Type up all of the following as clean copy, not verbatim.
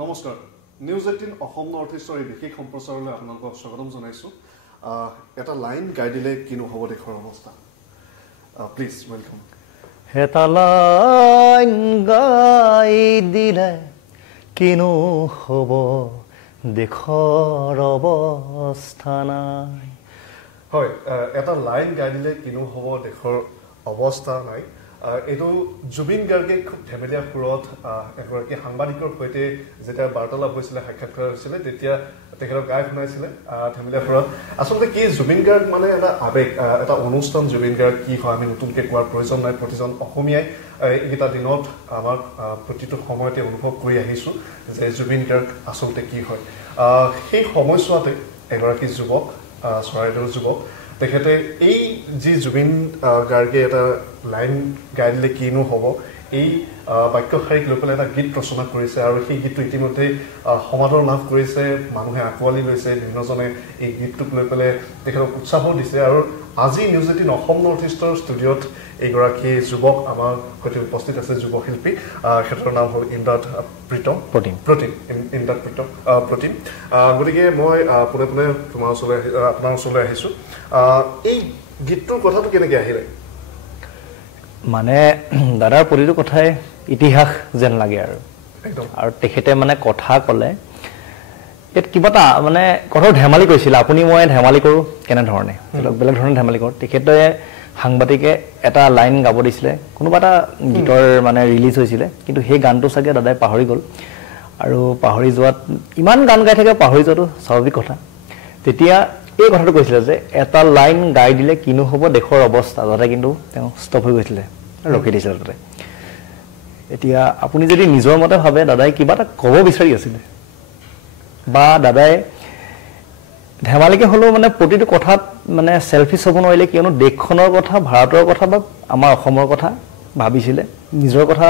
নমস্কাৰ news 18 Assam north ইষ্টৰ এই বিশেষ সম্প্ৰচাৰলৈ আপোনালোকক স্বাগতম জনাইছোঁ এটা লাইন গাই দিলে কিনো হ'ব দেশৰ অৱস্থা প্লিজ ওয়েলকাম এটা লাইন গাই দিলে কিনো হ'ব দেশৰ অৱস্থা নাই হয় এটা লাইন গাই দিলে কিনো হ'ব দেশৰ অৱস্থা নাই এইটো জুবিন গাৰ্গে খুব ধেমেলীয়া সুৰত এগৰাকী সাংবাদিকৰ সৈতে যেতিয়া বাৰ্তালাপ হৈছিলে সাক্ষাৎকাৰ হৈছিলে তেতিয়া তেখেতক গাই শুনাইছিলে ধেমেলীয়া সুৰত আচলতে কি জুবিন গাৰ্গ মানে এটা আৱেগ এটা অনুষ্ঠান জুবিন গাৰ্গ কি হয় আমি নতুনকৈ কোৱাৰ প্ৰয়োজন নাই প্ৰতিজন অসমীয়াই এইকেইটা দিনত আমাৰ প্ৰতিটো সময়তে অনুভৱ কৰি আহিছোঁ যে জুবিন গাৰ্গ আচলতে কি হয় সেই সময়ছোৱাতে এগৰাকী যুৱক চৰাইদেউৰ যুৱক তেখেতে এই যি জুবিন গাৰ্গে এটা লাইন গাই দিলে কিনো হ'ব এই বাক্যশাৰীক লৈ পেলাই এটা গীত ৰচনা কৰিছে আৰু সেই গীতটো ইতিমধ্যে সমাদৰ লাভ কৰিছে মানুহে আঁকোৱালি লৈছে বিভিন্নজনে এই গীতটোক লৈ পেলাই তেখেতক উৎসাহো দিছে আৰু আজি নিউজ 18 অসম নৰ্থ ইষ্টৰ ষ্টুডিঅ'ত এইগৰাকী যুৱক আমাৰ সৈতে উপস্থিত আছে যুৱশিল্পী তেখেতৰ নাম হ'ল ইমদাদ প্ৰতিম গতিকে মই পোনে পোনে আপোনাৰ ওচৰলৈ আহিছোঁ এই গীতটোৰ কথাটো কেনেকৈ আহিলে মানে দাদাৰ প্ৰতিটো কথাই ইতিহাস যেন লাগে আৰু তেখেতে মানে কথা ক'লে ইয়াত কিবা এটা মানে কথাও ধেমালি কৰিছিল আপুনি মই ধেমালি কৰোঁ কেনেধৰণে বেলেগ ধৰণে ধেমালি কৰোঁ তেখেতে সাংবাদিকে এটা লাইন গাব দিছিলে কোনোবা এটা গীতৰ মানে ৰিলিজ হৈছিলে কিন্তু সেই গানটো চাগে দাদাই পাহৰি গ'ল আৰু পাহৰি যোৱাত ইমান গান গাই থাকে পাহৰি যোৱাটো স্বাভাৱিক কথা তেতিয়া এই কথাটো কৈছিলে যে এটা লাইন গাই দিলে কিনো হ'ব দেশৰ অৱস্থা দাদাই কিন্তু তেওঁ ষ্টপ হৈ গৈছিলে ৰখি দিছিলে তাতে এতিয়া আপুনি যদি নিজৰ মতে ভাবে দাদাই কিবা এটা ক'ব বিচাৰি আছিলে বা দাদাই ধেমালিকে হ'লেও মানে প্ৰতিটো কথাত মানে চেলফিছ হ'ব নোৱাৰিলে কিয়নো দেশখনৰ কথা ভাৰতৰ কথা বা আমাৰ অসমৰ কথা ভাবিছিলে নিজৰ কথা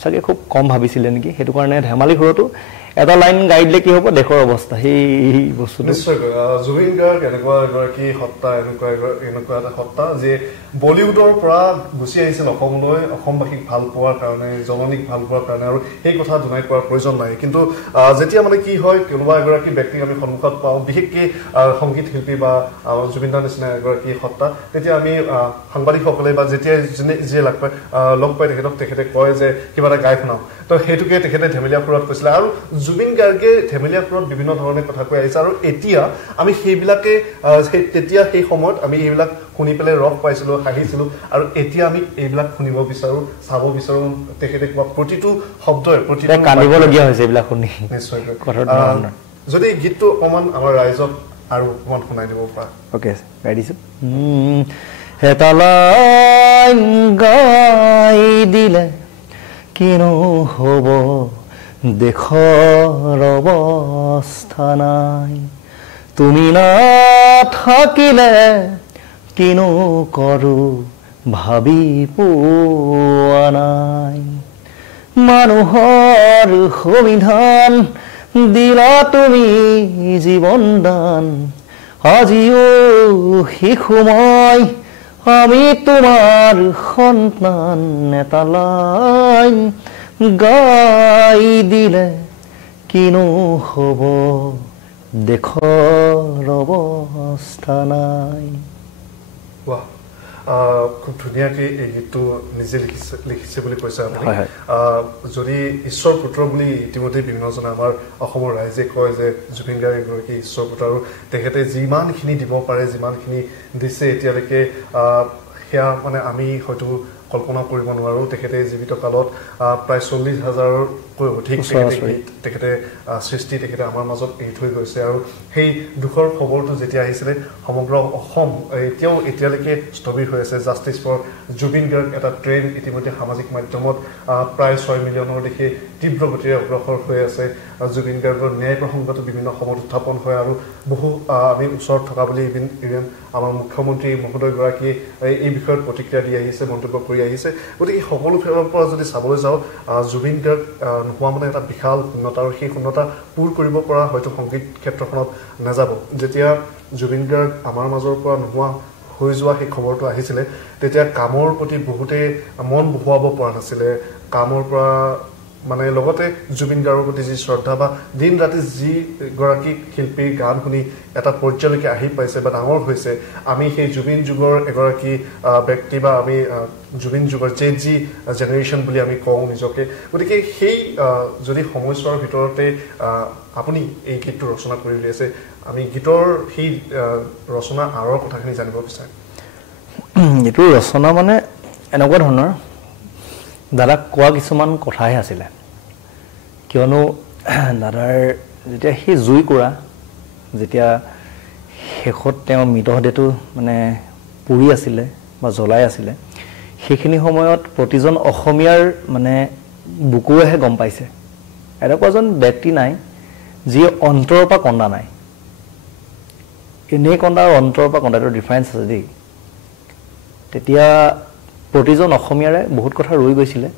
চাগে খুব কম ভাবিছিলে নেকি সেইটো কাৰণে ধেমালি সুৰতো এটা লাইন গাই দিলে কি হ'ব দেশৰ অৱস্থা সেই বস্তুটো নিশ্চয়কৈ জুবিন গাৰ্গ এনেকুৱা এগৰাকী সত্তা এনেকুৱা এটা সত্তা যে বলিউডৰ পৰা গুচি আহিছিল অসমলৈ অসমবাসীক ভাল পোৱাৰ কাৰণে জননীক ভাল পোৱাৰ কাৰণে আৰু সেই কথা জনাই কোৱাৰ প্ৰয়োজন নাই কিন্তু যেতিয়া মানে কি হয় কোনোবা এগৰাকী ব্যক্তিক আমি সন্মুখত পাওঁ বিশেষকৈ সংগীত শিল্পী বা জুবিন দাৰ নিচিনা এগৰাকী সত্তা তেতিয়া আমি সাংবাদিকসকলে বা যেতিয়া যিয়ে লগ পাই তেখেতে কয় যে কিবা এটা গাই শুনাওঁ তো সেইটোকে তেখেতে ধেমেলীয়া সুৰত কৈছিলে আৰু জুবিন গাৰ্গে ধেমেলীয়া সুৰত বিভিন্ন ধৰণে কথা কৈ আহিছে আৰু এতিয়া আমি সেইবিলাকে তেতিয়া সেই সময়ত আমি এইবিলাক শুনি পেলাই ৰস পাইছিলোঁ হাঁহিছিলোঁ আৰু এতিয়া আমি এইবিলাক শুনিব বিচাৰোঁ চাব বিচাৰোঁ তেখেতে কোৱা প্ৰতিটো শব্দই প্ৰতিটো কান্দিবলগীয়া হৈছে এইবিলাক শুনি নিশ্চয়কৈ যদি এই গীতটো অকণমান আমাৰ ৰাইজক আৰু অকণমান শুনাই দিব পৰা অ'কে গাই দিছোঁ এটা লাইন গাই দিলে কিনো হ'ব দেশৰ অৱস্থা নাই তুমি নাথাকিলে কিনো কৰোঁ ভাবি পোৱা নাই মানুহৰ সংবিধান দিলা তুমি জীৱন দান আজিও শিশু মই আমি তোমাৰ সন্তান এটা লাইন গাই দিলে কিনো হ'ব দেশৰ অৱস্থা নাই খুব ধুনীয়াকৈ এই গীতটো নিজে লিখিছে বুলি কৈছে আপুনি যদি ঈশ্বৰ পুত্ৰ বুলি ইতিমধ্যে বিভিন্নজনে আমাৰ অসমৰ ৰাইজে কয় যে জুবিন গাৰ্গ এগৰাকী ঈশ্বৰ পুত্ৰ আৰু তেখেতে যিমানখিনি দিব পাৰে যিমানখিনি দিছে এতিয়ালৈকে সেয়া মানে আমি হয়তো কল্পনা কৰিব নোৱাৰোঁ তেখেতে জীৱিত কালত প্ৰায় 40,000তকৈ অধিক তেখেতে সৃষ্টি তেখেতে আমাৰ মাজত এৰি থৈ গৈছে আৰু সেই দুখৰ খবৰটো যেতিয়া আহিছিলে সমগ্ৰ অসম এতিয়ালৈকে স্থবিৰ হৈ আছে জাষ্টিছ ফৰ জুবিন গাৰ্গ এটা ট্ৰেইন ইতিমধ্যে সামাজিক মাধ্যমত প্ৰায় 6 মিলিয়নৰ দিশে তীব্ৰ গতিৰে অগ্ৰসৰ হৈ আছে জুবিন গাৰ্গৰ ন্যায় প্ৰসংগটো বিভিন্ন সময়ত উত্থাপন হয় আৰু বহু আমি ওচৰত থকা বুলি ইভেন আমাৰ মুখ্যমন্ত্ৰী মহোদয়গৰাকীয়ে এই বিষয়ত প্ৰতিক্ৰিয়া দি আহিছে মন্তব্য কৰি আহিছে গতিকে সকলো ফালৰ পৰা যদি চাবলৈ যাওঁ জুবিন গাৰ্গ নোহোৱা মানে এটা বিশাল শূন্যতা আৰু সেই শূন্যতা পূৰ কৰিব পৰা হয়তো সংগীত ক্ষেত্ৰখনত নাযাব যেতিয়া জুবিন গাৰ্গ আমাৰ মাজৰ পৰা নোহোৱা হৈ যোৱা সেই খবৰটো আহিছিলে তেতিয়া কামৰ প্ৰতি বহুতে মন বহুৱাব পৰা নাছিলে কামৰ পৰা মানে লগতে জুবিন গাৰ্গৰ প্ৰতি যি শ্ৰদ্ধা বা দিন ৰাতি যি গৰাকী শিল্পীৰ গান শুনি এটা পৰ্যায়লৈকে আহি পাইছে বা ডাঙৰ হৈছে আমি সেই জুবিন যুগৰ এগৰাকী ব্যক্তি বা আমি জুবিন যুগৰ যি জেনেৰেশ্যন বুলি আমি কওঁ নিজকে গতিকে সেই যদি সময়ছোৱাৰ ভিতৰতে আপুনি এই গীতটো ৰচনা কৰি উলিয়াইছে আমি গীতৰ সেই ৰচনা আঁৰৰ কথাখিনি জানিব বিচাৰিম এইটো ৰচনা মানে এনেকুৱা ধৰণৰ দাদাক কোৱা কিছুমান কথাহে আছিলে কিয়নো দাদাৰ যেতিয়া সেই জুই কৰা যেতিয়া শেষত তেওঁ মৃতদেহটো মানে পুৰি আছিলে বা জ্বলাই আছিলে সেইখিনি সময়ত প্ৰতিজন অসমীয়াৰ মানে বুকুৰেহে গম পাইছে এনেকুৱা এজন ব্যক্তি নাই যি অন্তৰৰ পৰা কন্দা নাই এনেই কন্দা আৰু অন্তৰৰ পৰা কন্দাটো ডিফাৰেঞ্চ আছে দেই তেতিয়া প্ৰতিজন অসমীয়াৰে বহুত কথা ৰৈ গৈছিলে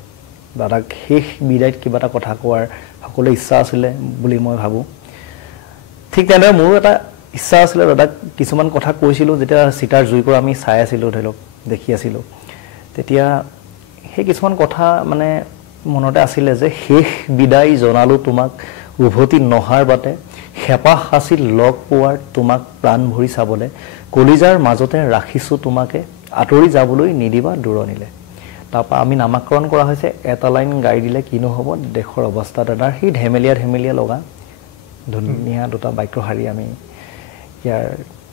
দাদাক শেষ বিদায়ত কিবা এটা কথা কোৱাৰ সকলো ইচ্ছা আছিলে বুলি মই ভাবোঁ ঠিক তেনেদৰে মোৰো এটা ইচ্ছা আছিলে দাদাক কিছুমান কথা কৈছিলোঁ যেতিয়া চিতাৰ জুই কৰা আমি চাই আছিলোঁ ধৰি লওক দেখি আছিলোঁ তেতিয়া সেই কিছুমান কথা মানে মনতে আছিলে যে শেষ বিদায় জনালোঁ তোমাক উভতি নহাৰ বাটে হেঁপাহ আছিল লগ পোৱাৰ তোমাক প্ৰাণ ভৰি চাবলৈ কলিজাৰ মাজতে ৰাখিছোঁ তোমাকে আঁতৰি যাবলৈ নিদিবা দূৰণিলে তাৰপৰা আমি নামাকৰণ কৰা হৈছে এটা লাইন গাই দিলে কিনো হ'ব দেশৰ অৱস্থা দাদাৰ সেই ধেমেলীয়া লগা ধুনীয়া দুটা বাক্য শাৰী আমি ইয়াৰ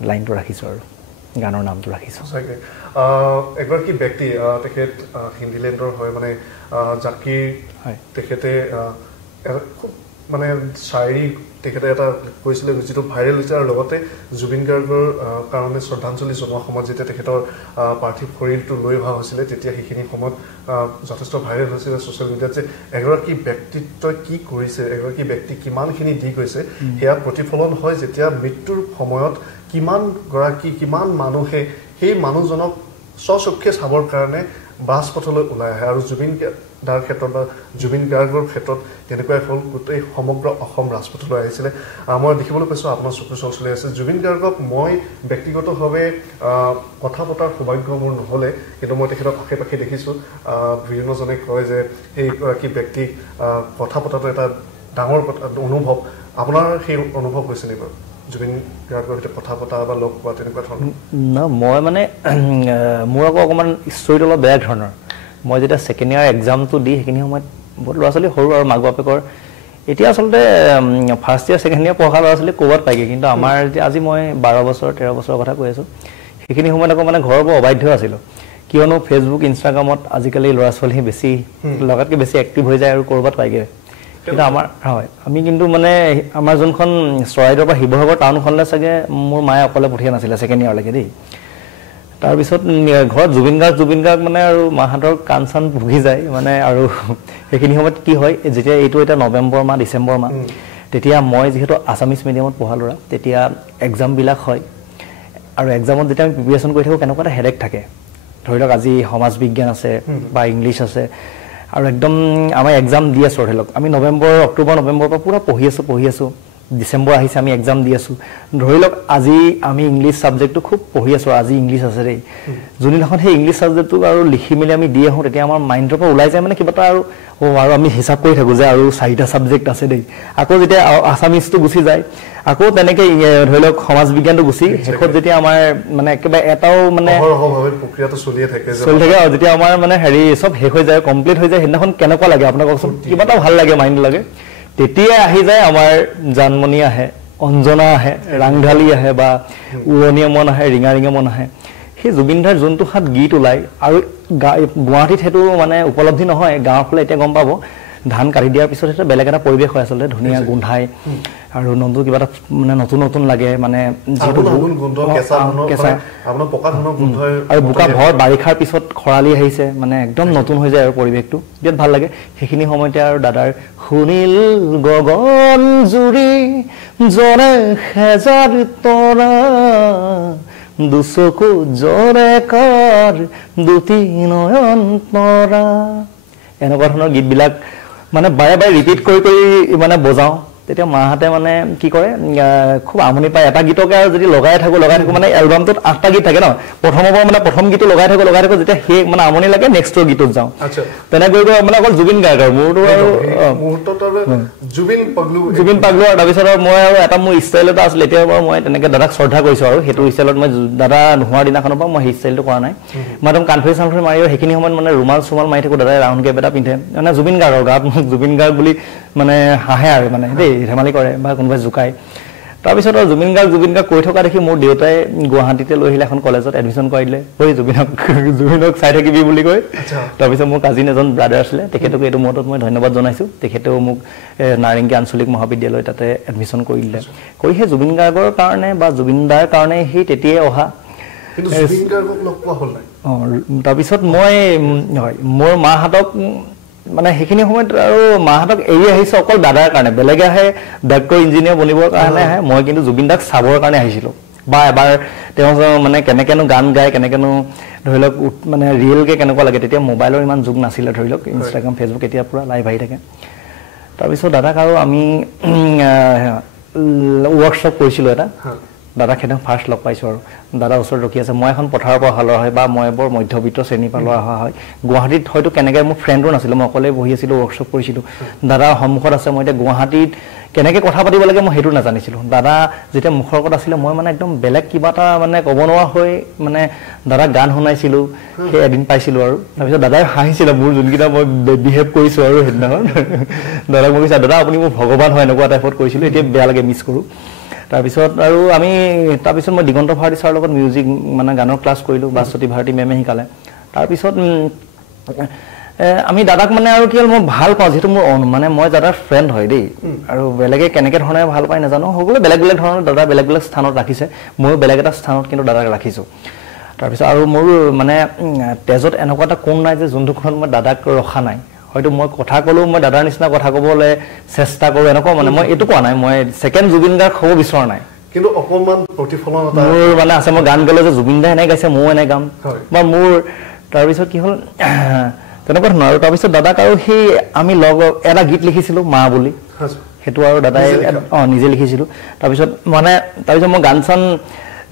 লাইনটো ৰাখিছোঁ আৰু গানৰ নামটো ৰাখিছোঁ এগৰাকী ব্যক্তি তেখেত হিন্দীলেণ্ডৰ হয় মানে জাকিৰ তেখেতে খুব মানে শায়ৰী তেখেতে এটা কৈছিলে যিটো ভাইৰেল হৈছে আৰু লগতে জুবিন গাৰ্গৰ কাৰণে শ্ৰদ্ধাঞ্জলি জনোৱা সময়ত যেতিয়া তেখেতৰ পাৰ্থিৱ শৰীৰটো লৈ অহা হৈছিলে তেতিয়া সেইখিনি সময়ত যথেষ্ট ভাইৰেল হৈছিলে ছ'চিয়েল মিডিয়াত যে এগৰাকী ব্যক্তিত্বই কি কৰিছে এগৰাকী ব্যক্তি কিমানখিনি দি গৈছে সেয়া প্ৰতিফলন হয় যেতিয়া মৃত্যুৰ সময়ত কিমান মানুহে সেই মানুহজনক স্বচক্ষে চাবৰ কাৰণে বাছপথলৈ ওলাই আহে আৰু জুবিন দাৰ ক্ষেত্ৰত বা জুবিন গাৰ্গৰ ক্ষেত্ৰত তেনেকুৱাই হ'ল গোটেই সমগ্ৰ অসম ৰাজপথলৈ আহিছিলে মই দেখিবলৈ পাইছোঁ আপোনাৰ চকুৰ চলি আছে জুবিন গাৰ্গক মই ব্যক্তিগতভাৱে কথা পতাৰ সৌভাগ্য মোৰ নহ'লে কিন্তু মই তেখেতক আশে পাশে দেখিছোঁ বিভিন্নজনে কয় যে সেইগৰাকী ব্যক্তিক কথা পতাটো এটা ডাঙৰ অনুভৱ আপোনাৰ সেই অনুভৱ হৈছে নেকি বাৰু জুবিন গাৰ্গৰ সৈতে কথা পতা বা লগ পোৱা তেনেকুৱা ধৰণৰ না মই মানে মোৰ আকৌ অকণমান ষ্টৰিটো অলপ বেয়া ধৰণৰ মই যেতিয়া ছেকেণ্ড ইয়াৰ এক্সামটো দি সেইখিনি সময়ত বহুত ল'ৰা ছোৱালী সৰু আৰু মাক বাপেকৰ এতিয়া আচলতে ফাৰ্ষ্ট ইয়াৰ ছেকেণ্ড ইয়াৰ পঢ়া ল'ৰা ছোৱালী ক'ৰবাত পায়গৈ কিন্তু আমাৰ আজি মই 12 বছৰ 13 বছৰৰ কথা কৈ আছোঁ সেইখিনি সময়ত আকৌ মানে ঘৰৰ বৰ অবাধ্য আছিলোঁ কিয়নো ফেচবুক ইনষ্টাগ্ৰামত আজিকালি ল'ৰা ছোৱালী বেছি লগাতকৈ বেছি এক্টিভ হৈ যায় আৰু ক'ৰবাত পায়গৈ কিন্তু আমাৰ হয় আমি কিন্তু মানে আমাৰ যোনখন চৰাইদেউৰ পৰা শিৱসাগৰ টাউনখনলৈ চাগে মোৰ মায়ে অকলে পঠিওৱা নাছিলে ছেকেণ্ড ইয়াৰলৈকে দেই তাৰপিছত ঘৰত জুবিন গাৰ্গ মানে আৰু মাহঁতৰ কাণ চান ভুগি যায় মানে আৰু সেইখিনি সময়ত কি হয় যেতিয়া এইটো এটা নৱেম্বৰ মাহ ডিচেম্বৰ মাহ তেতিয়া মই যিহেতু আছামিজ মিডিয়ামত পঢ়া ল'ৰা তেতিয়া এক্সামবিলাক হয় আৰু এক্সামত যেতিয়া আমি প্ৰিপেৰেশ্যন কৰি থাকোঁ কেনেকুৱা এটা হেডেক থাকে ধৰি লওক আজি সমাজ বিজ্ঞান আছে বা ইংলিছ আছে আৰু একদম আমাৰ এক্সাম দি আছোঁ ধৰি লওক আমি অক্টোবৰ নৱেম্বৰৰ পৰা পূৰা পঢ়ি আছোঁ ডিচেম্বৰ আহিছে আমি এক্সাম দি আছোঁ ধৰি লওক আজি আমি ইংলিছ ছাবজেক্টটো খুব পঢ়ি আছোঁ আজি ইংলিছ আছে দেই যোনদিনাখন সেই ইংলিছ ছাবজেক্টটোক আৰু লিখি মেলি আমি দি আহোঁ তেতিয়া আমাৰ মাইণ্ডৰ পৰা ওলাই যায় মানে কিবা এটা আৰু আৰু আমি হিচাপ কৰি থাকোঁ যে আৰু 4টা ছাবজেক্ট আছে দেই আকৌ যেতিয়া আছামিজটো গুচি যায় আকৌ তেনেকৈ ধৰি লওক সমাজ বিজ্ঞানটো গুচি শেষত যেতিয়া আমাৰ মানে একেবাৰে এটাও মানে প্ৰক্ৰিয়াটো চলি থাকে আৰু যেতিয়া আমাৰ মানে হেৰি চব শেষ হৈ যায় কমপ্লিট হৈ যায় সেইদিনাখন কেনেকুৱা লাগে আপোনাক কওকচোন কিবা এটা ভাল লাগে মাইণ্ড লাগে তেতিয়াই আহি যায় আমাৰ জানমণি আহে অঞ্জনা আহে ৰাংঢালী আহে বা উৰণীয়া মন আহে ৰিঙা মন আহে সেই জুবিন দাৰ যোনটো হাত গীত ওলায় আৰু গুৱাহাটীত সেইটো মানে উপলব্ধি নহয় গাঁৱৰ ফালে এতিয়া গম পাব ধান কাটি দিয়াৰ পিছত সেইটো বেলেগ এটা পৰিৱেশ হয় আচলতে ধুনীয়া গোন্ধাই আৰু নন্দু কিবা এটা মানে নতুন লাগে মানে যিহেতু কেঁচা আৰু বোকা ভৰ বাৰিষাৰ পিছত খৰালি আহিছে মানে একদম নতুন হৈ যায় আৰু পৰিৱেশটো বিৰাট ভাল লাগে সেইখিনি সময়তে আৰু দাদাৰ শুনিল গগন জুৰি জৰে হেজাৰ তৰা দুচকু জৰে কাৰ দুটি নয়ন তৰা এনেকুৱা ধৰণৰ গীতবিলাক মানে বাৰে বাৰে ৰিপিট কৰি মানে বজাওঁ তেতিয়া মাহঁতে মানে কি কৰে খুব আমনি পায় এটা গীতকে আৰু যদি লগাই থাকো মানে এলবামটোত 8টা গীত থাকে ন প্ৰথমৰ পৰা মানে প্ৰথম গীতটো লগাই থাকো যেতিয়া সেই মানে আমনি লাগে নেক্সটৰ গীতত যাওঁ আচ্ছা তেনেকৈ মানে অকল জুবিন গাৰ্গ আৰু মোৰটো আৰু মুহূৰ্তত জুবিন পাগলু আৰু তাৰপিছত মই আৰু এটা মোৰ ষ্টাইল এটা আছিলে এতিয়া বাৰু মই তেনেকৈ দাদাক শ্ৰদ্ধা কৰিছোঁ আৰু সেইটো ষ্টাইলত মই দাদা নোহোৱাৰ দিনাখনৰ পৰা মই সেই ষ্টাইলটো কৰা নাই মই একদম কনফিউজন মাৰি সেইখিনি সময়ত মানে ৰুমাল চুমাল মাৰি থাকোঁ দাদাই ৰাউণ্ড কেপ এটা পিন্ধে মানে জুবিন গাৰ্গৰ গাত জুবিন গাৰ্গ বুলি মানে হাঁহে আৰু মানে দেই ধেমালি কৰে বা কোনোবাই জোকায় তাৰপিছত আৰু জুবিন গাৰ্গ কৈ থকা দেখি মোৰ দেউতাই গুৱাহাটীতে লৈ আহিলে এখন কলেজত এডমিশ্যন কৰাই দিলে ঐ জুবিনক চাই থাকিবি বুলি কৈ তাৰপিছত মোৰ কাজিন এজন ব্ৰাদাৰ আছিলে তেখেতক এইটো মুহূৰ্তত মই ধন্যবাদ জনাইছোঁ তেখেতেও মোক নাৰেংগী আঞ্চলিক মহাবিদ্যালয় তাতে এডমিশ্যন কৰি দিলে কৰি সেই জুবিন গাৰ্গৰ কাৰণে বা জুবিন দাৰ কাৰণে সেই তেতিয়াই অহা তাৰপিছত মই হয় মোৰ মাহঁতক মানে সেইখিনি সময়ত আৰু মাহঁতক এৰি আহিছে অকল দাদাৰ কাৰণে বেলেগে আহে ডাক্তৰ ইঞ্জিনিয়াৰ বনিবৰ কাৰণে আহে মই কিন্তু জুবিন দাক চাবৰ কাৰণে আহিছিলোঁ বা এবাৰ তেওঁ মানে কেনেকেনো গান গায় কেনেকেনো ধৰি লওক মানে ৰিয়েলকৈ কেনেকুৱা লাগে তেতিয়া মোবাইলৰ ইমান যুগ নাছিলে ধৰি লওক ইনষ্টাগ্ৰাম ফেচবুক এতিয়া পূৰা লাইভ আহি থাকে তাৰপিছত দাদাক আৰু আমি ৱৰ্কশ্বপ কৰিছিলোঁ এটা দাদাক সেইদিনা ফাৰ্ষ্ট লগ পাইছোঁ আৰু দাদা ওচৰত ৰখি আছে মই এখন পথাৰৰ পৰা অহা ল'ৰা হয় বা মই বৰ মধ্যবিত্ত শ্ৰেণীৰ পৰা লোৱা হয় গুৱাহাটীত হয়তো কেনেকৈ মোৰ ফ্ৰেণ্ডো নাছিলোঁ মই অকলে বহি আছিলোঁ ৱৰ্কশ্বপ কৰিছিলোঁ দাদাৰ সন্মুখত আছে মই এতিয়া গুৱাহাটীত কেনেকৈ কথা পাতিব লাগে মই সেইটো নাজানিছিলোঁ দাদা যেতিয়া মুখৰ আগত আছিলে মই মানে একদম বেলেগ কিবা এটা মানে ক'ব নোৱাৰা হৈ মানে দাদাক গান শুনাইছিলোঁ সেই এদিন পাইছিলোঁ আৰু তাৰপিছত দাদাই হাঁহিছিলে মোৰ যোনকেইটা মই বিহেভ কৰিছোঁ আৰু সেইদিনাখন দাদাক মই কৈছোঁ দাদা আপুনি মোৰ ভগৱান হয় এনেকুৱা টাইপত কৰিছিলোঁ এতিয়া বেয়া লাগে মিছ কৰোঁ তাৰপিছত আৰু আমি তাৰপিছত মই দিগন্ত ভাৰতী ছাৰৰ লগত মিউজিক মানে গানৰ ক্লাছ কৰিলোঁ বাসৱতী ভাৰতী মেমে শিকালে তাৰপিছত আমি দাদাক মানে আৰু কি হ'ল মই ভাল পাওঁ যিহেতু মোৰ মানে মই দাদাৰ ফ্ৰেণ্ড হয় দেই আৰু বেলেগে কেনেকৈ ধৰণে ভাল পায় নাজানো সকলোৱে বেলেগ বেলেগ ধৰণৰ দাদা বেলেগ বেলেগ স্থানত ৰাখিছে ময়ো বেলেগ এটা স্থানত কিন্তু দাদাক ৰাখিছোঁ তাৰপিছত আৰু মোৰ মানে তেজত এনেকুৱা এটা কোণ নাই যে যোনটো কোণত মই দাদাক ৰখা নাই হয়তো মই কথা ক'লেও মই দাদাৰ নিচিনা কথা ক'বলৈ চেষ্টা কৰোঁ এনেকুৱা মানে মই এইটো কোৱা নাই মই ছেকেণ্ড জুবিন গাৰ্গ হ'ব বিচৰা নাই কিন্তু অকণমান প্ৰতিফলন মোৰ মানে আছে মই গান গালে যে জুবিন দাই এনে গাইছে ময়ো এনে গাম বা মোৰ তাৰপিছত কি হ'ল তেনেকুৱা ধৰণৰ আৰু তাৰপিছত দাদাক আৰু সেই আমি লগ এটা গীত লিখিছিলোঁ মা বুলি সেইটো আৰু দাদাই নিজে লিখিছিলোঁ তাৰপিছত মই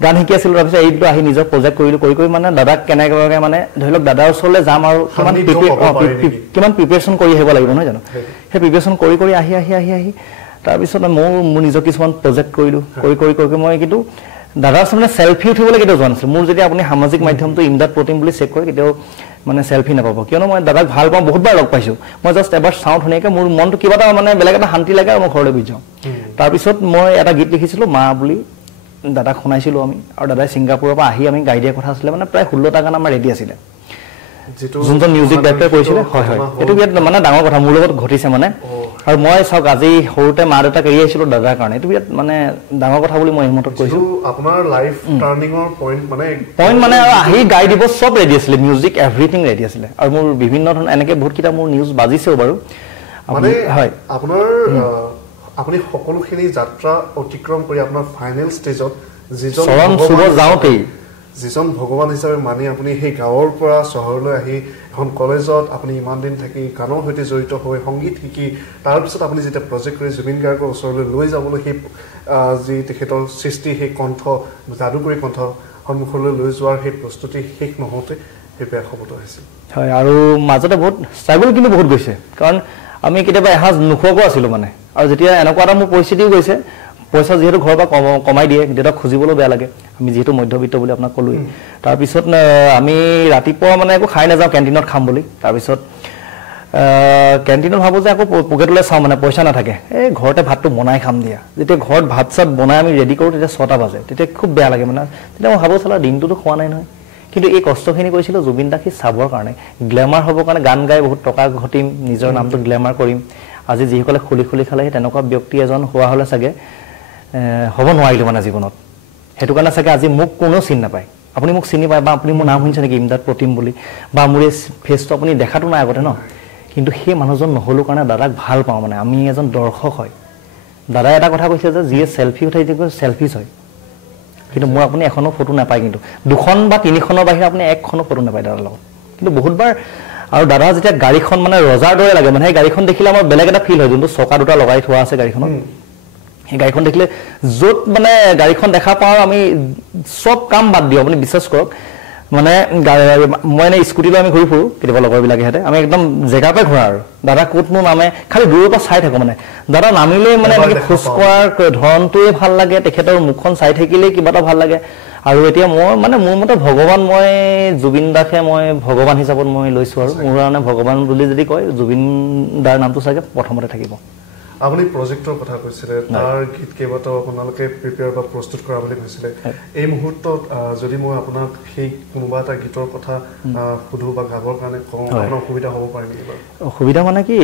গান শিকি আছিলোঁ তাৰপিছত এইটো আহি নিজৰ প্ৰজেক্ট কৰিলোঁ কৰি মানে দাদাক কেনেকৈ মানে ধৰি লওক দাদাৰ ওচৰলৈ যাম আৰু কিমান প্ৰিপেৰেশ্যন কৰি আহিব লাগিব নহয় জানো সেই প্ৰিপেৰেশ্যন কৰি আহি তাৰপিছত মোৰ নিজৰ কিছুমান প্ৰজেক্ট কৰিলোঁ কৰি মই কিন্তু দাদাৰ ওচৰত চেল্ফি উঠিবলৈ কেতিয়াও যোৱা নাছিলোঁ মোৰ যদি আপুনি সামাজিক মাধ্যমটো ইমদাদ প্ৰতিম বুলি চেক কৰে কেতিয়াও মানে চেল্ফি নাপাব কিয়নো মই দাদাক ভাল পাওঁ বহুতবাৰ লগ পাইছোঁ মই জাষ্ট এবাৰ চাওঁ ধুনীয়াকৈ মোৰ মনটো কিবা এটা মানে বেলেগ এটা শান্তি লাগে আৰু মই ঘৰলৈ গুচি যাওঁ তাৰপিছত মই এটা গীত লিখিছিলোঁ মা বুলি দাদাক শুনাইছিলোঁ আমি আৰু দাদাই ছিংগাপুৰৰ পৰা আহি আমি গাই দিয়া কথা আছিলে মানে প্ৰায় 16টা গান আমাৰ ৰেডি আছিলে যোনজন মিউজিক ডাইৰেক্টৰে কৰিছিলে হয় এইটো বিৰাট মানে ডাঙৰ কথা মোৰ লগত ঘটিছে মানে আৰু মই চাওক আজি সৰুতে মা দেউতাক এৰি আহিছিলোঁ দাদাৰ কাৰণে এইটো বিৰাট মানে ডাঙৰ কথা বুলি মই হিমতত কৈছোঁ আপোনাৰ লাইফ টাৰ্ণিঙৰ পইণ্ট মানে আৰু আহি গাই দিব চব ৰেডি আছিলে মিউজিক এভৰিথিং ৰেডি আছিলে আৰু মোৰ বিভিন্ন ধৰণৰ এনেকৈ বহুতকেইটা মোৰ নিউজ বাজিছেও বাৰু মানে হয় আপোনাৰ আপুনি সকলোখিনি যাত্ৰা অতিক্ৰম কৰি আপোনাৰ ফাইনেল ষ্টেজত যিজন ভগৱান হিচাপে মানি আপুনি সেই গাঁৱৰ পৰা চহৰলৈ আহি এখন কলেজত আপুনি ইমান দিন থাকি গানৰ সৈতে জড়িত হৈ সংগীত শিকি তাৰপিছত আপুনি যেতিয়া প্ৰজেক্ট কৰি জুবিন গাৰ্গৰ ওচৰলৈ লৈ যাবলৈ সেই যি তেখেতৰ সৃষ্টি সেই কণ্ঠ যাদুকৰী কণ্ঠ সন্মুখলৈ লৈ যোৱাৰ সেই প্ৰস্তুতি শেষ নহওঁতে সেই বেয়া খবৰটো আহিছিল হয় আৰু মাজতে বহুত ষ্ট্ৰাগল কিন্তু বহুত গৈছে কাৰণ আমি কেতিয়াবা এসাঁজ নোখোৱাকো আছিলোঁ মানে আৰু যেতিয়া এনেকুৱা এটা মোৰ পৰিস্থিতিও গৈছে পইচা যিহেতু ঘৰৰ পৰা কমাই দিয়ে দেউতাক খুজিবলৈও বেয়া লাগে আমি যিহেতু মধ্যবিত্ত বুলি আপোনাক ক'লোৱেই তাৰপিছত আমি ৰাতিপুৱা মানে একো খাই নাযাওঁ কেণ্টিনত খাম বুলি তাৰপিছত কেণ্টিনত ভাবোঁ যে আকৌ পকেটলৈ চাওঁ মানে পইচা নাথাকে এই ঘৰতে ভাতটো বনাই খাম দিয়া যেতিয়া ঘৰত ভাত চাত বনাই আমি ৰেডি কৰোঁ তেতিয়া 6টা বাজে তেতিয়া খুব বেয়া লাগে মানে তেতিয়া মই ভাবোঁ চালা দিনটোতো খোৱা নাই নহয় কিন্তু এই কষ্টখিনি কৰিছিলোঁ জুবিন দাক চাবৰ কাৰণে গ্লেমাৰ হ'বৰ কাৰণে গান গাই বহুত টকা ঘটিম নিজৰ নামটো গ্লেমাৰ কৰিম আজি যিসকলে খুলি খালে সেই তেনেকুৱা ব্যক্তি এজন হোৱা হ'লে চাগে হ'ব নোৱাৰিলোঁ মানে জীৱনত সেইটো কাৰণে চাগে আজি মোক কোনেও চিনি নাপায় আপুনি মোক চিনি পায় বা আপুনি মোৰ নাম শুনিছে নেকি ইমদাদ প্ৰতিম বুলি বা মোৰ এই ফেচটো আপুনি দেখাটো নাই আগতে ন কিন্তু সেই মানুহজন নহ'লোঁ কাৰণে দাদাক ভাল পাওঁ মানে আমি এজন দৰ্শক হয় দাদাই এটা কথা কৈছে যে যিয়ে চেল্ফি উঠাই দিয়ে চেল্ফিছ হয় কিন্তু মোৰ আপুনি এখনো ফটো নাপায় কিন্তু 2খন বা 3খনৰ বাহিৰে আপুনি একখনো ফটো নাপায় দাদাৰ লগত কিন্তু বহুতবাৰ আৰু দাদা যেতিয়া গাড়ীখন মানে ৰজাৰ দৰে লাগে মানে সেই গাড়ীখন দেখিলে আমাৰ বেলেগ এটা ফিল হয় যোনটো চকা দুটা লগাই থোৱা আছে গাড়ীখনত সেই গাড়ীখন দেখিলে য'ত মানে গাড়ীখন দেখা পাওঁ আমি চব কাম বাদ দিওঁ আপুনি বিশ্বাস কৰক মানে মই এনে স্কুটি লৈ আমি ঘূৰি ফুৰোঁ কেতিয়াবা লগৰবিলাকে হেঁতে আমি একদম জেগাৰ পৰাই ঘূৰা আৰু দাদা ক'তনো নামে খালি দূৰৰ পৰা চাই থাকোঁ মানে দাদা নামিলেই মানে এনেকৈ খোজ কঢ়াৰ ধৰণটোৱে ভাল লাগে তেখেতৰ মুখখন চাই থাকিলেই কিবা এটা ভাল লাগে আৰু এতিয়া মই মানে মোৰ মতে ভগৱান মই জুবিন দাকে মই ভগৱান হিচাপত মই লৈছোঁ আৰু মোৰ কাৰণে ভগৱান বুলি যদি কয় জুবিন দাৰ নামটো চাগে প্ৰথমতে থাকিব আপুনি প্ৰজেক্টৰ কথা কৈছিলে তাৰ গীত কেইবাটাও আপোনালোকে প্ৰিপেয়াৰ বা প্ৰস্তুত কৰা বুলি কৈছিলে এই মুহূৰ্তত যদি মই আপোনাক সেই কোনোবা এটা গীতৰ কথা সুধো বা গাবৰ কাৰণে কওঁ আপোনাৰ অসুবিধা হ'ব পাৰে নেকি বাৰু অসুবিধা মানে কি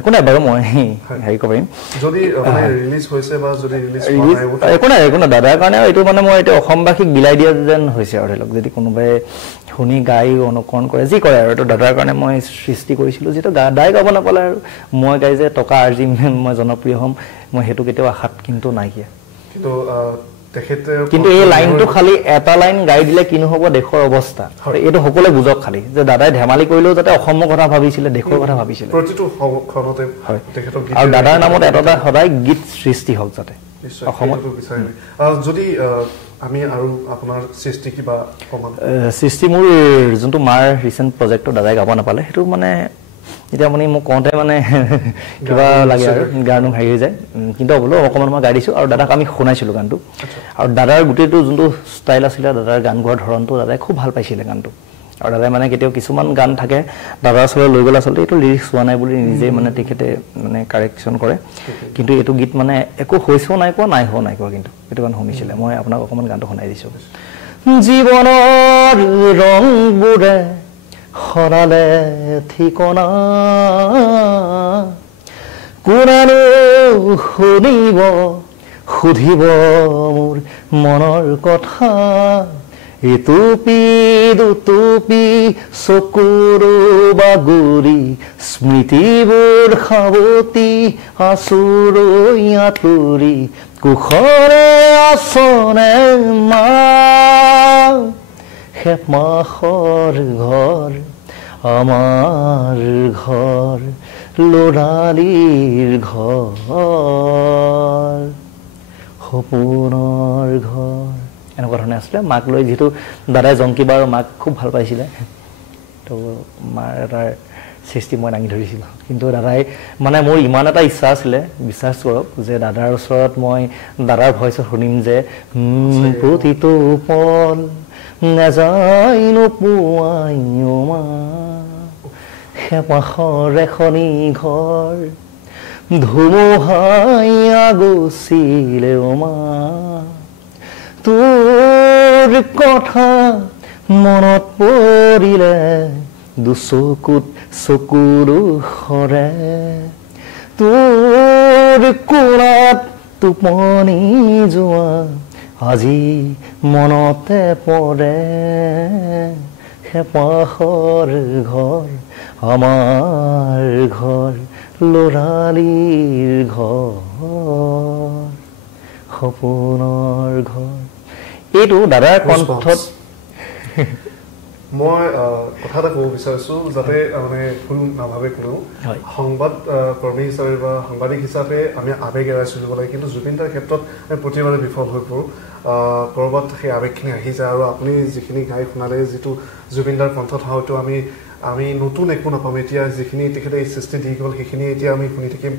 একো নাই বাৰু মই হেৰি কৰিব পাৰিম যদি ৰিলিজ হৈছে বা যদি ৰিলিজ একো নাই দাদাৰ কাৰণে এইটো মানে মই এতিয়া অসমবাসীক বিলাই দিয়া যেন হৈছে আৰু ধৰি লওক যদি কোনোবাই শুনি গাই অনুকৰণ কৰে যি কৰে আৰু এইটো দাদাৰ কাৰণে মই সৃষ্টি কৰিছিলোঁ যিটো দাদাই গাব নাপালে আৰু মই গাই যে টকা আৰ্জি মই জনপ্ৰিয় হ'ম মই সেইটো কেতিয়াও আশাত কিন্তু নাইকিয়া কিন্তু এই লাইনটো খালি এটা লাইন গাই দিলে কিনো হ'ব দেশৰ অৱস্থা এইটো সকলোৱে বুজক খালি যে দাদাই ধেমালি কৰিলেও যাতে অসমৰ কথা ভাবিছিলে দেশৰ কথা ভাবিছিলে আৰু দাদাৰ নামত এটা সদায় গীত সৃষ্টি হওক যাতে অসমত যদি আমি আৰু আপোনাৰ সৃষ্টি কিবা সৃষ্টি মোৰ যোনটো মাৰ ৰিচেণ্ট প্ৰজেক্টৰ দাদাই গাব নাপালে সেইটো মানে এতিয়া আপুনি মোক কওঁতে মানে কিবা লাগে আৰু গানো হেৰি হৈ যায় কিন্তু বোলো অকণমান মই গাই দিছোঁ আৰু দাদাক আমি শুনাইছিলোঁ গানটো আৰু দাদাৰ গোটেইটো যোনটো ষ্টাইল আছিলে দাদাৰ গান গোৱাৰ ধৰণটো দাদাই খুব ভাল পাইছিলে গানটো আৰু দাদাই মানে কেতিয়াও কিছুমান গান থাকে দাদাৰ ওচৰলৈ লৈ গ'লে আচলতে এইটো লিৰিক্স হোৱা নাই বুলি নিজেই মানে তেখেতে মানে কাৰেকশ্যন কৰে কিন্তু এইটো গীত মানে একো হৈছেও নাই কোৱা নাই হোৱা নাই কোৱা কিন্তু এইটো গান শুনিছিলে মই আপোনাক অকণমান গানটো শুনাই দিছোঁ জীৱনৰ ৰংবোৰে সৰালে ঠিকনা কোনেনো শুনিব সুধিব মোৰ মনৰ কথা ইটুপি দুটুপি চকুৰো বাগৰি স্মৃতিবোৰ সাৱতি আঁচুৰৈ আঁতৰি কুশৰে আচনে মা হেমাখৰ ঘৰ আমাৰ ঘৰ ল'ৰালিৰ ঘৰ সপোনৰ ঘৰ এনেকুৱা ধৰণে আছিলে মাক লৈ যিহেতু দাদাই জংকী বাৰ মাক খুব ভাল পাইছিলে তো মাৰ এটাৰ সৃষ্টি মই দাঙি ধৰিছিলোঁ কিন্তু দাদাই মানে মোৰ ইমান এটা ইচ্ছা আছিলে বিশ্বাস কৰক যে দাদাৰ ওচৰত মই দাদাৰ ভইচত শুনিম যে প্ৰতিটো পল নেযায় নোপোৱাই মা হেপাহৰ এখনি ঘৰ ধুমুহাই আগচিলে মা তোৰ কথা মনত পৰিলে দুচকুত চকুৰ সৰে তোৰ কোলাত টোপনি যোৱা আজি মনতে পৰে হেপাহৰ ঘৰ আমাৰ ঘৰ ল'ৰালিৰ ঘৰ সপোনৰ ঘৰ এইটো দাদাৰ কণ্ঠত মই কথা এটা ক'ব বিচাৰিছোঁ যাতে মানে ভুল নাভাবে কোনো সংবাদ কৰ্মী হিচাপে বা সাংবাদিক হিচাপে আমি আৱেগ এৰাই চলিব লাগে কিন্তু জুবিন দাৰ ক্ষেত্ৰত আমি প্ৰতিবাৰে বিফল হৈ পৰোঁ ক'ৰবাত সেই আৱেগখিনি আহি যায় আৰু আপুনি যিখিনি গাই শুনালে যিটো জুবিন দাৰ কণ্ঠত হয়তো আমি নতুন একো নাপাম এতিয়া যিখিনি তেখেতে এই সৃষ্টি দি গ'ল সেইখিনি এতিয়া আমি শুনি থাকিম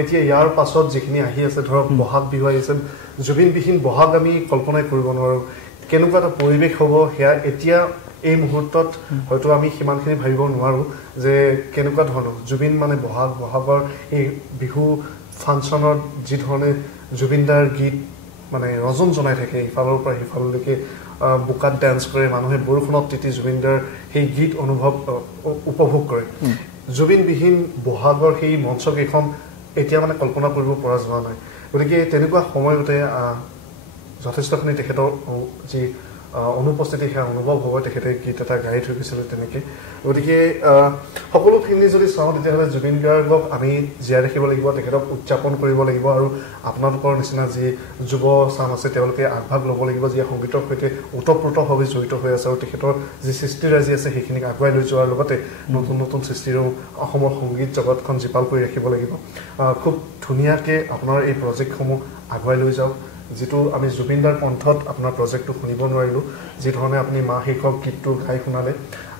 এতিয়া ইয়াৰ পাছত যিখিনি আহি আছে ধৰক বহাগ বিহু আহিছে জুবিনবিহীন বহাগ আমি কল্পনাই কৰিব নোৱাৰোঁ কেনেকুৱা এটা পৰিৱেশ হ'ব সেয়া এতিয়া এই মুহূৰ্তত হয়তো আমি সিমানখিনি ভাবিব নোৱাৰোঁ যে কেনেকুৱা ধৰণৰ জুবিন মানে বহাগৰ এই বিহু ফাংচনত যি ধৰণে জুবিন দাৰ গীত মানে ৰজন জনাই থাকে ইফালৰ পৰা সিফাললৈকে বোকাত ডান্স কৰে মানুহে বৰষুণত তিতি জুবিন দাৰ সেই গীত উপভোগ কৰে জুবিনবিহীন বহাগৰ সেই মঞ্চকেইখন এতিয়া মানে কল্পনা কৰিব পৰা যোৱা নাই গতিকে তেনেকুৱা সময়তে যথেষ্টখিনি তেখেতৰ যি অনুপস্থিতি সেয়া অনুভৱ হ'ব তেখেতে গীত এটা গাই থৈ গৈছিলে তেনেকৈ গতিকে সকলোখিনি যদি চাওঁ তেতিয়াহ'লে জুবিন গাৰ্গক আমি জীয়াই ৰাখিব লাগিব তেখেতক উদযাপন কৰিব লাগিব আৰু আপোনালোকৰ নিচিনা যি যুৱ চাম আছে তেওঁলোকে আগভাগ ল'ব লাগিব যিয়ে সংগীতৰ সৈতে ওতঃপ্ৰোতভাৱে জড়িত হৈ আছে আৰু তেখেতৰ যি সৃষ্টিৰাজি আছে সেইখিনিক আগুৱাই লৈ যোৱাৰ লগতে নতুন নতুন সৃষ্টিৰো অসমৰ সংগীত জগতখন জীপাল কৰি ৰাখিব লাগিব খুব ধুনীয়াকৈ আপোনাৰ এই প্ৰজেক্টসমূহ আগুৱাই লৈ যাওক যিটো আমি জুবিনদাৰ কণ্ঠত আপোনাৰ প্ৰজেক্টটো শুনিব নোৱাৰিলোঁ যি ধৰণে আপুনি মা শীৰ্ষক গীতটো গাই শুনালে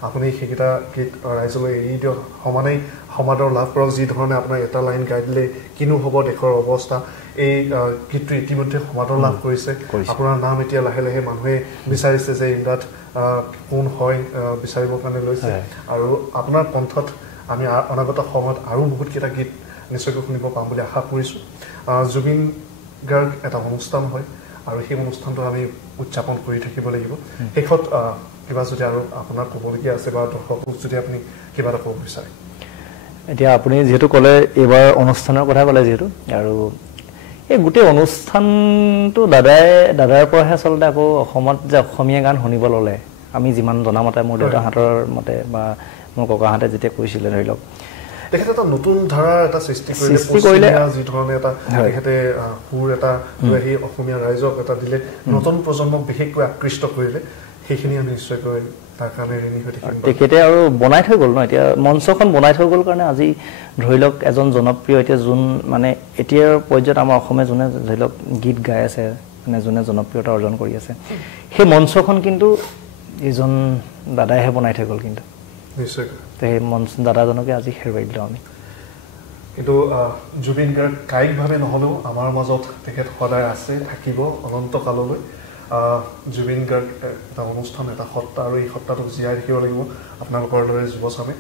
আপুনি সেইকেইটা গীত ৰাইজলৈ এৰি দিয়ক সমানেই সমাদৰ লাভ কৰক যি ধৰণে আপোনাৰ এটা লাইন গাই দিলে কিনো হ'ব দেশৰ অৱস্থা এই গীতটো ইতিমধ্যে সমাদৰ লাভ কৰিছে আপোনাৰ নাম এতিয়া লাহে লাহে মানুহে বিচাৰিছে যে ইন্দাত কোন হয় বিচাৰিবৰ কাৰণে লৈছে আৰু আপোনাৰ কণ্ঠত আমি অনাগত সময়ত আৰু বহুতকেইটা গীত নিশ্চয়কৈ শুনিব পাম বুলি আশা কৰিছোঁ জুবিন গাৰ্গ এটা অনুষ্ঠান হয় আৰু সেই অনুষ্ঠানটো আমি উদযাপন কৰি থাকিব লাগিব শেষত কিবা যদি আৰু আপোনাৰ ক'বলগীয়া আছে বা দৰ্শকক যদি আপুনি কিবা এটা ক'ব বিচাৰে এতিয়া আপুনি যিহেতু ক'লে এইবাৰ অনুষ্ঠানৰ কথা ক'লে যিহেতু আৰু এই গোটেই অনুষ্ঠানটো দাদাৰ পৰাহে আচলতে আকৌ অসমত যে অসমীয়া গান শুনিব ল'লে আমি যিমান জনামতে মোৰ দেউতাহঁতৰ মতে বা মোৰ ককাহঁতে যেতিয়া কৈছিলে ধৰি লওক তেখেতে এটা নতুন ধাৰাৰ এটা সৃষ্টি কৰিলে যি ধৰণে এটা তেখেতে সুৰ এটা লৈ আহি অসমীয়া ৰাইজক এটা দিলে নতুন প্ৰজন্মক বিশেষকৈ আকৃষ্ট কৰিলে সেইখিনি আমি নিশ্চয়কৈ তাৰ কাৰণে ঋণী হৈ থাকিম তেখেতে আৰু বনাই থৈ গ'ল ন এতিয়া মঞ্চখন বনাই থৈ গ'ল কাৰণে আজি ধৰি লওক এজন জনপ্ৰিয় এতিয়া যোন মানে এতিয়াৰ পৰ্যায়ত আমাৰ অসমে যোনে ধৰি লওক গীত গাই আছে মানে যোনে জনপ্ৰিয়তা অৰ্জন কৰি আছে সেই মঞ্চখন কিন্তু এজন দাদাইহে বনাই থৈ গ'ল কিন্তু নিশ্চয় সেই মঞ্চ দাদাজনকে আজি হেৰুৱাই দিলোঁ আমি কিন্তু জুবিন গাৰ্গ কায়িকভাৱে নহ'লেও আমাৰ মাজত তেখেত সদায় আছে থাকিব অনন্তকাললৈ জুবিন গাৰ্গ এটা অনুষ্ঠান এটা সত্তা আৰু এই সত্তাটোক জীয়াই ৰাখিব লাগিব আপোনালোকৰ দৰে যুৱচামে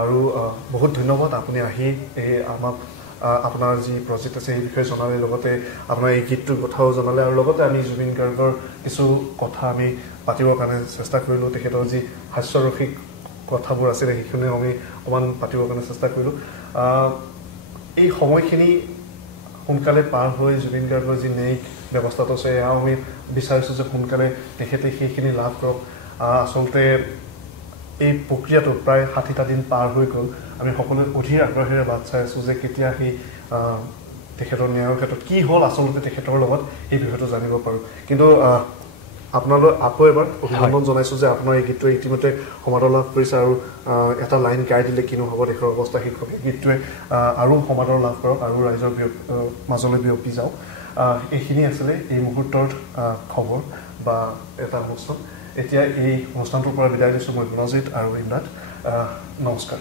আৰু বহুত ধন্যবাদ আপুনি আহি এই আমাক আপোনাৰ যি প্ৰজেক্ট আছে এই বিষয়ে জনালে লগতে আপোনাৰ এই গীতটোৰ কথাও জনালে আৰু লগতে আমি জুবিন গাৰ্গৰ কিছু কথা আমি পাতিবৰ কাৰণে চেষ্টা কৰিলোঁ তেখেতৰ যি হাস্যৰসিক কথাবোৰ আছিলে সেইখিনিও আমি অকণমান পাতিবৰ কাৰণে চেষ্টা কৰিলোঁ এই সময়খিনি সোনকালে পাৰ হৈ জুবিন গাৰ্গৰ যি ন্যায়িক ব্যৱস্থাটো আছে এয়াও আমি বিচাৰিছোঁ যে সোনকালে তেখেতে সেইখিনি লাভ কৰক আচলতে এই প্ৰক্ৰিয়াটো প্ৰায় ৬০টা দিন পাৰ হৈ গ'ল আমি সকলোৱে অধীৰ আগ্ৰহেৰে বাট চাই আছোঁ যে কেতিয়া সেই তেখেতৰ ন্যায়ৰ ক্ষেত্ৰত কি হ'ল আচলতে তেখেতৰ লগত এই বিষয়টো জানিব পাৰোঁ কিন্তু আপোনালৈ আকৌ এবাৰ অভিনন্দন জনাইছোঁ যে আপোনাৰ এই গীতটোৱে ইতিমধ্যে সমাদৰ লাভ কৰিছে আৰু এটা লাইন গাই দিলে কিনো হ'ব দেশৰ অৱস্থা শীৰ্ষক এই গীতটোৱে আৰু সমাদৰ লাভ কৰক আৰু ৰাইজৰ মাজলৈ বিয়পি যাওক এইখিনি আছিলে এই মুহূৰ্তৰ খবৰ বা এটা অনুষ্ঠান এতিয়া এই অনুষ্ঠানটোৰ পৰা বিদায় দিছোঁ মই গুণজিত আৰু ইমৰাট নমস্কাৰ